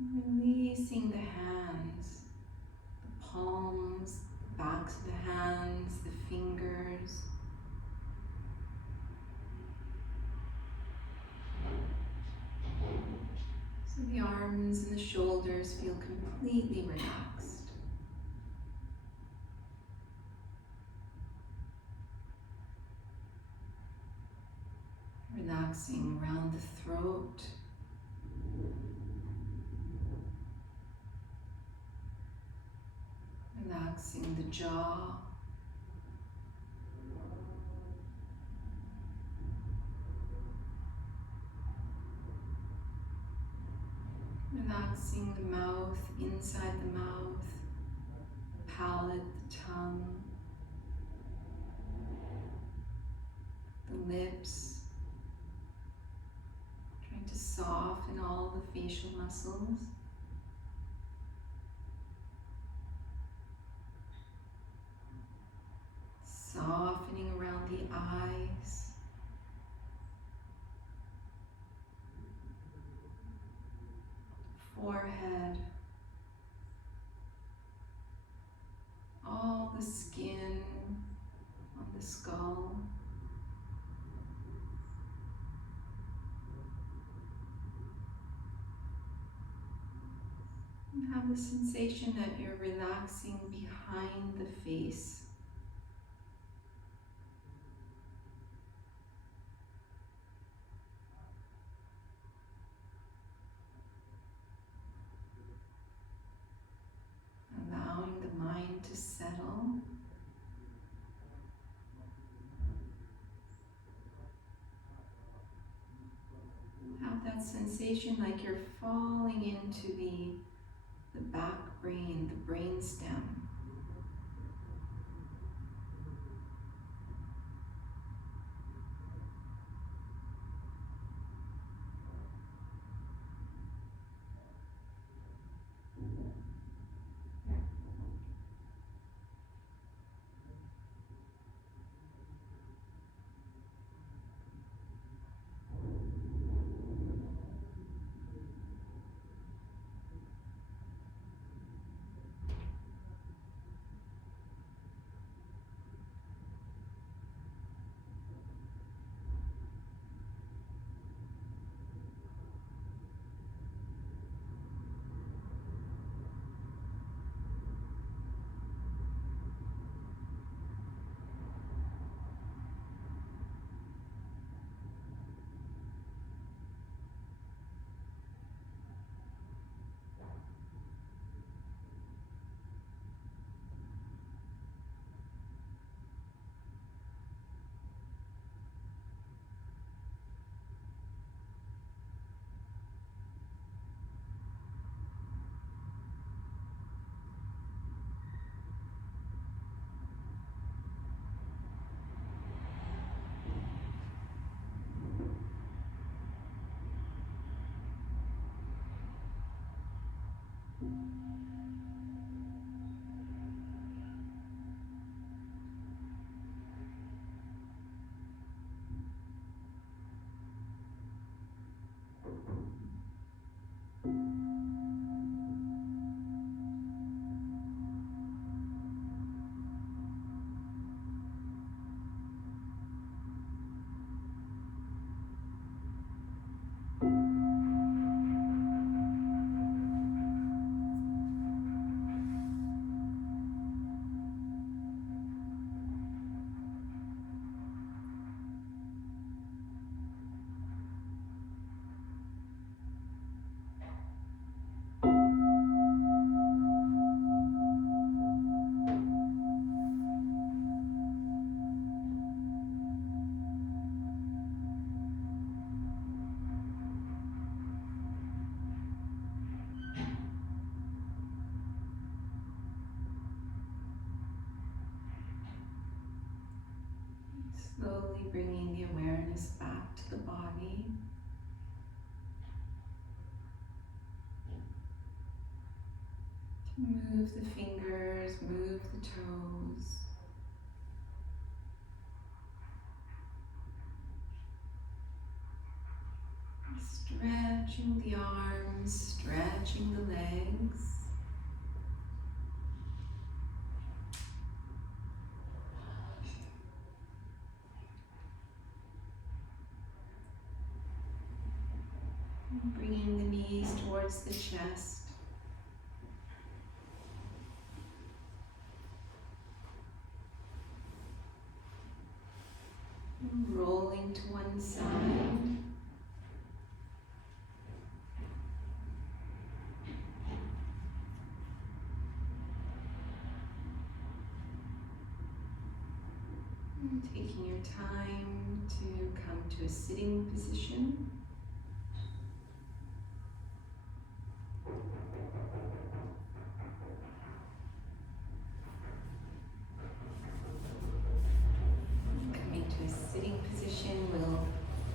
Releasing the hands, the palms, the backs of the hands, the fingers. So the arms and the shoulders feel completely relaxed. Relaxing around the throat. Relaxing the jaw. Relaxing the mouth, inside the mouth, the palate, the tongue, the lips. Trying to soften all the facial muscles. Softening around the eyes. Forehead, all the skin on the skull. And have the sensation that you're relaxing behind the face. Allowing the mind to settle. Have that sensation like you're falling into the back brain, the brain stem. Slowly bringing the awareness back to the body. To move the fingers, move the toes. Stretch Stretching the arms, stretching the legs. And bringing the knees towards the chest. And rolling to one side. And taking your time to come to a sitting position. Coming to a sitting position, we'll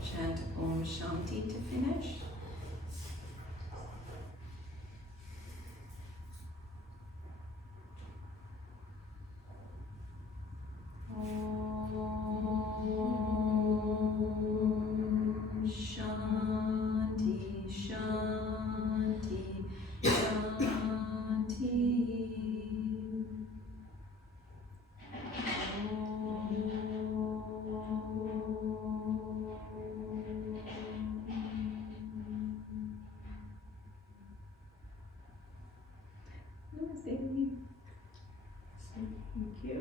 chant Om Shanti to finish. Om Shanti, Shanti, Shanti. Namaste. Thank you.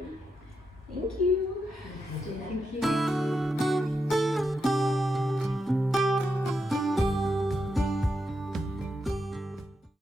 Thank you. Thank you.